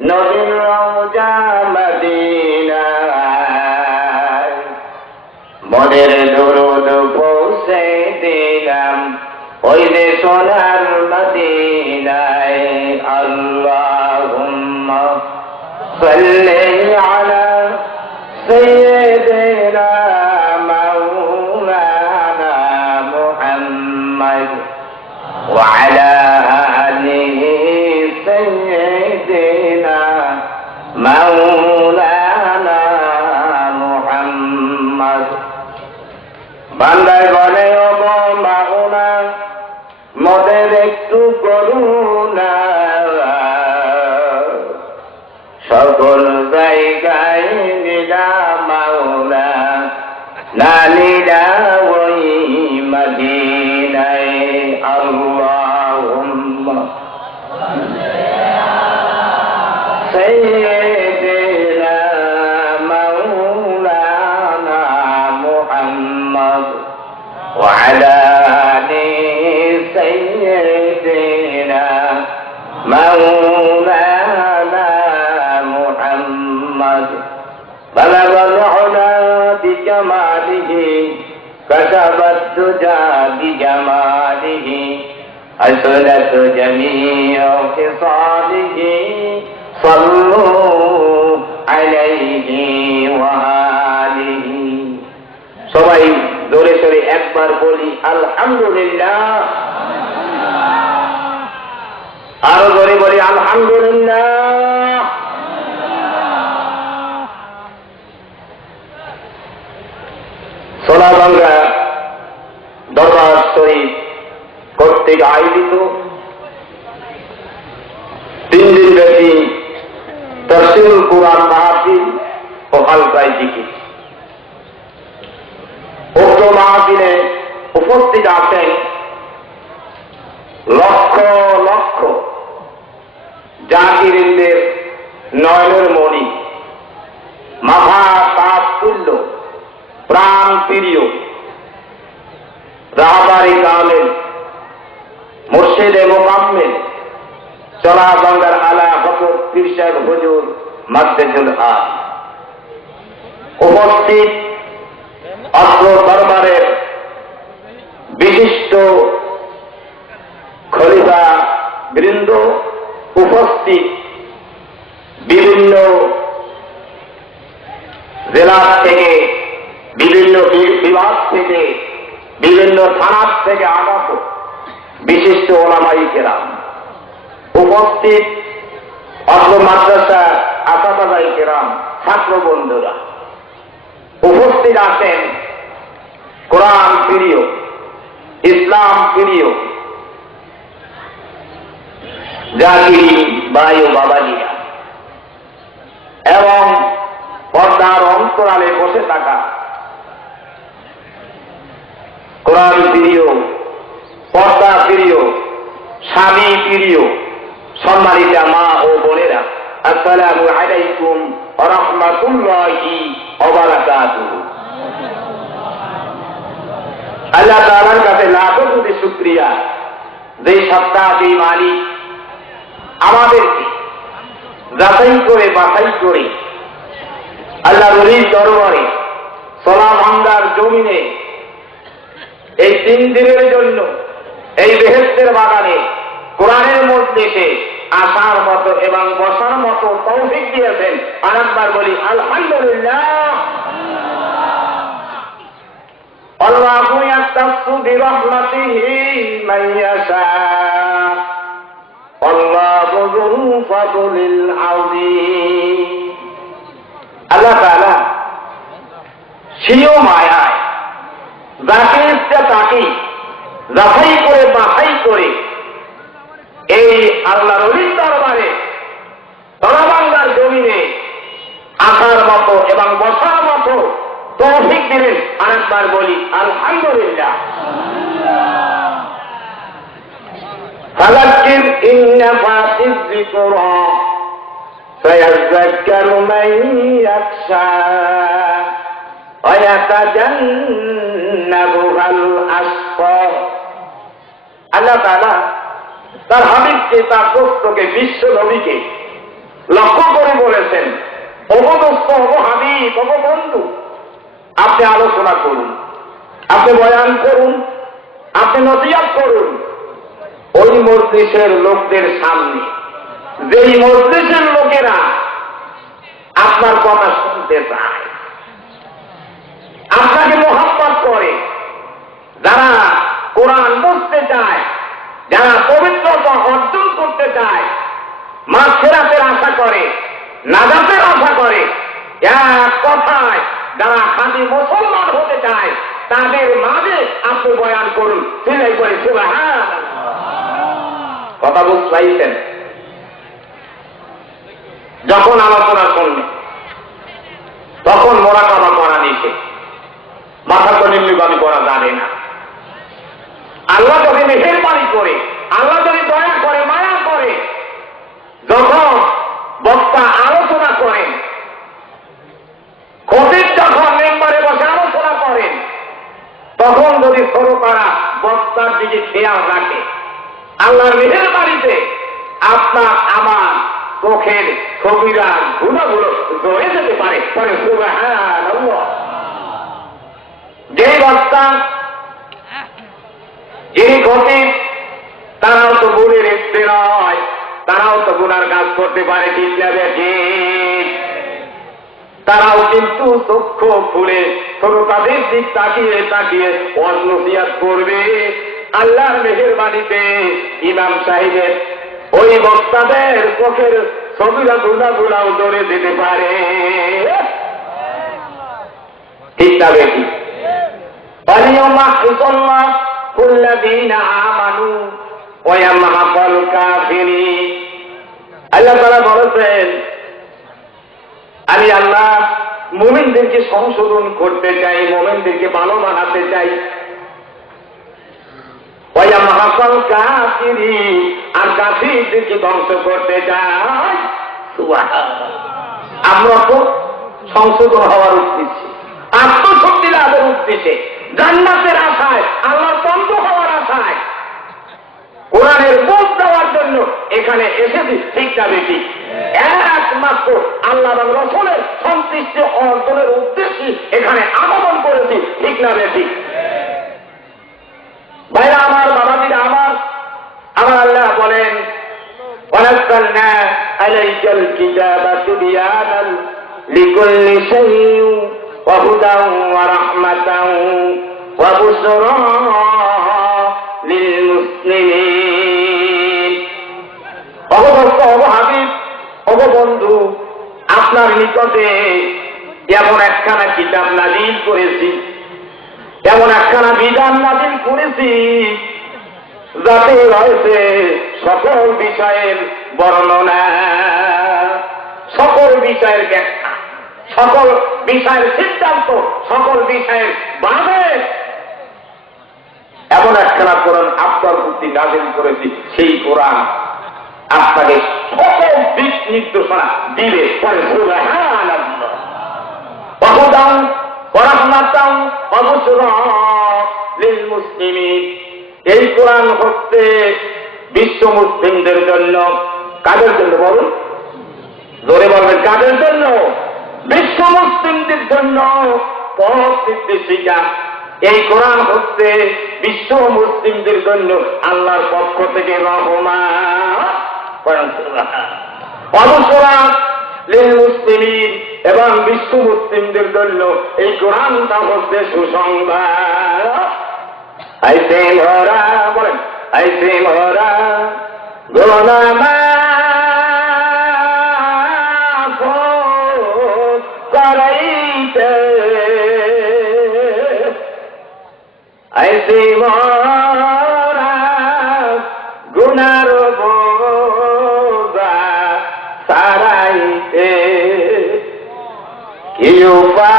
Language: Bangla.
নবীর রওজা মদিনায় মোদের দরুদ পৌঁছে দিলাম ওই যে সোনার মদিনায়। আল্লাহুম্মা সাল্লি আলা সাইয়্যিদিনা মাওলানা মুহাম্মদ ওয়া আলা আলিহি সাইয়্যিদিনা মাওলানা মুহাম্মদ। বান্দায় বলে ও মাওলা মোদের একটু করুণা, সকল জায়গায় লীলা মাওলা, না লীলা ওই মদিনায়। আল্লাহুম্মা সাইয়্যিদিনা মাওলানা মুহাম্মদ ওয়া আলা আলি সাইয়্যিদিনা মাওলানা মুহাম্মদ। বালাগাল উলা বিজামালিহি কাশাফাত দুজা বিজামালিহি আসলাত জামিউ খিসালিহি সাল্লু আলাইহি ওয়া আলিহি। সবাই জোরে সোরে একবার বলি আলহামদুলিল্লাহ। আরো জোরে বলি আলহামদুলিল্লাহ। সোনাভাঙ্গা দরবার শরীফ কর্তৃক আয়োজিত 3 দিন ব্যাপী তাফসীরুল কুরআন মাহফিল ও হালকায়ে জিকির। উক্ত মাহফিলে উপস্থিত আছেন লক্ষ লক্ষ জাকিরিনদের নয়নের মণি, মাথা তাপ তুল্য প্রাণ প্রিয় রাহবারি আলেম মুর্শিদে মোকাম্মেল সোনাভাঙ্গার আলা হযরত পীর সাহেব হুজুর মাদ্দাতুল আল। উপস্থিত অত্র দরবারের বিশিষ্ট খলিফা বৃন্দ, উপস্থিত বিভিন্ন জেলা থেকে, বিভিন্ন বিভাগ থেকে, বিভিন্ন থানার থেকে আগত বিশিষ্ট ওলামায়ে কেরাম, উপস্থিত অত্র মাদ্রাসা আসাতায়ে কেরাম, ছাত্র বন্ধুরা, উপস্থিত আছেন কোরআন প্রিয়, ইসলাম প্রিয় জাকিরি ভাই ও বাবাজিরা এবং পর্দার অন্তরালে বসে থাকা কোরআন প্রিয়, পর্দা প্রিয়, স্বামী প্রিয় সম্মানিতা মা ও বোনেরা, আসসালামু আলাইকুম ওয়া রাহমাতুল্লাহি ওয়া বারাকাতুহু। আল্লাহ তাআলার কাছে লাখো কোটি শুকরিয়া, যে সত্তা, যে মালিক আমাদেরকে যাচাই করে বাছাই করে আল্লাহর ওলির দরবারে সোনাভাঙ্গার জমিনে এই 3 দিনের জন্য এই বেহেশতের বাগানে কোরআনের মজলিসে আসার মতো এবং বসার মতো তৌফিক দিয়েছেন। আরেকবার বলি আলহামদুলিল্লাহ। আল্লাহু ইয়াখতাসু বিরহমাতিহি মান ইয়াশা, আল্লাহু যুল ফাদলিল আযীম। আল্লাহ তাআলা স্বীয় মায়ায় যাকে ইচ্ছা তাকে যাচাই করে বাছাই করে এই আল্লাহর ওলির দরবারে সোনাভাঙ্গার জমিনে আসার মতো এবং বসার মতো তৌফিক দিলেন। আরেকবার বলি আলহামদুলিল্লাহ। ফাযাক্কির ইন নাফাতিয যিকরা সায়াযাক্কারু মান ইয়াখশা ওয়া ইয়াতাজান্নাবুহাল আশকা। আল্লাহ তাআলা তার হাবিবকে, তার দোস্তকে, বিশ্ব নবীকে লক্ষ্য করে বলেছেন, অবদস্ত হাবিব বন্ধু, আপনি আলোচনা করুন, আপনি বয়ান করুন, আপনি নসিহত করুন ওই মজলিসের লোকদের সামনে, যেই মজলিসের লোকেরা আপনার কথা শুনতে চায়, আপনাকে মোহাম্মত করে, যারা কোরআন বুঝতে চায়, যারা পবিত্রতা অর্জন করতে চায়, মাগফিরাতের আশা করে, নাজাতের আশা করে, এক কথায় যারা খাঁটি মুসলমান হতে চায়, তাদের মাঝে আপনি বয়ান করুন। চিলাই করে সুবহানাল্লাহ। কথা বুঝতে পাইছেন? যখন আলোচনা শুনবে তখন মোরাকাবা করা নিষেধ, মাথা তো নিম্নগামী করা যাবে না। আল্লাহ যদি মেহেরবানি করে, আল্লাহ যদি দয়া করে, মায়া করে, যখন বক্তা আলোচনা করেন, খতিব যখন মেম্বারে বসে আলোচনা করেন, তখন যদি শ্রোতারা বক্তার দিকে খেয়াল রাখে, আল্লাহর মেহেরবানিতে আপনার আমার চোখের ছবিরা গুণাগুলো জড়ে যেতে পারে। সুবহানাল্লাহ। যে বক্তা, যিনি খতিব, তারাও তো গুণের এসতে নয়, তারাও তো গুনার কাজ করতে পারে, ঠিক যাবে ঠিক। তারাও কিন্তু চক্ষু খুলে শ্রোতাদের দিক তাকিয়ে তাকিয়ে নসিহত করবে। আল্লাহর মেহেরবানিতে ইমাম সাহেবের ওই বক্তাদের চোখের ছবিরা গুণাগুলাও ধরে দিতে পারে, ঠিক যাবে ঠিক। আল্লাহ তাআলা বলেছেন, আমি আল্লাহ মুমিনদেরকে সংশোধন করতে চাই, মুমিনদেরকে ভালো বানাতে চাই। আর কাফিরদেরকে ধ্বংস করতে চাই। আমরা তো সংশোধন হওয়ার উদ্দেশ্যে, আত্মশক্তি লাভের উদ্দেশ্যে, জান্নাতের আশায়, আল্লাহর বন্ধ হওয়ার আশায়, কোরআনের বোঝ দেওয়ার জন্য এখানে এসেছি, ঠিক যাবে কি? একমাত্র আল্লাহ এবং রাসূলের সন্তুষ্টি অর্জনের উদ্দেশ্যে এখানে আগমন করেছি, ঠিক না বেঠিক? ভাইরা আমার, বাবাজিরা আমার, আমার আল্লাহ বলেন, ওয়ানাজ্জালনা আলাইকাল কিতাবা তিবয়ানান লিকুল্লি শাইইন ওয়া হুদান ওয়া রাহমাতান ওয়া বুশরা লিল মুসলিমিন। অবদস্ত হাবিব, বন্ধু, আপনার নিকটে এমন একখানা কিতাব নাযিল করেছি, এমন একখানা বিধান নাযিল করেছি, যাতে রয়েছে সকল বিষয়ের বর্ণনা, সকল বিষয়ের ব্যাখ্যা, সকল বিষয়ের সিদ্ধান্ত, সকল বিষয়ের বাঁধে এমন একখানা কোরআন আপনার প্রতি নাযিল করেছি। সেই কোরআন আপনাকে সকল দিক নির্দেশনা দিবে। সুবহানাল্লাহ। ওয়া হুদান ওয়া রাহমাতান ওয়া বুশরা লিল মুসলিমিন। এই কোরআন হচ্ছে বিশ্ব মুসলিমদের জন্য। কাদের জন্য বলুন? জোরে বলবেন, কাদের জন্য? বিশ্ব মুসলিমদের জন্য পথ নির্দেশিকা। এই কোরআন হচ্ছে বিশ্ব মুসলিমদের জন্য আল্লাহর পক্ষ থেকে রহমত, এবং বিশ্ব মুসলিমদের জন্য এই কোরআনটা হচ্ছে সুসংবাদ। আইসে মোরা, বলেন, আইসে মোরা গোলামা করাইতে, আইসে মোরা গুনার বোঝা সারাইতে, কি উপায়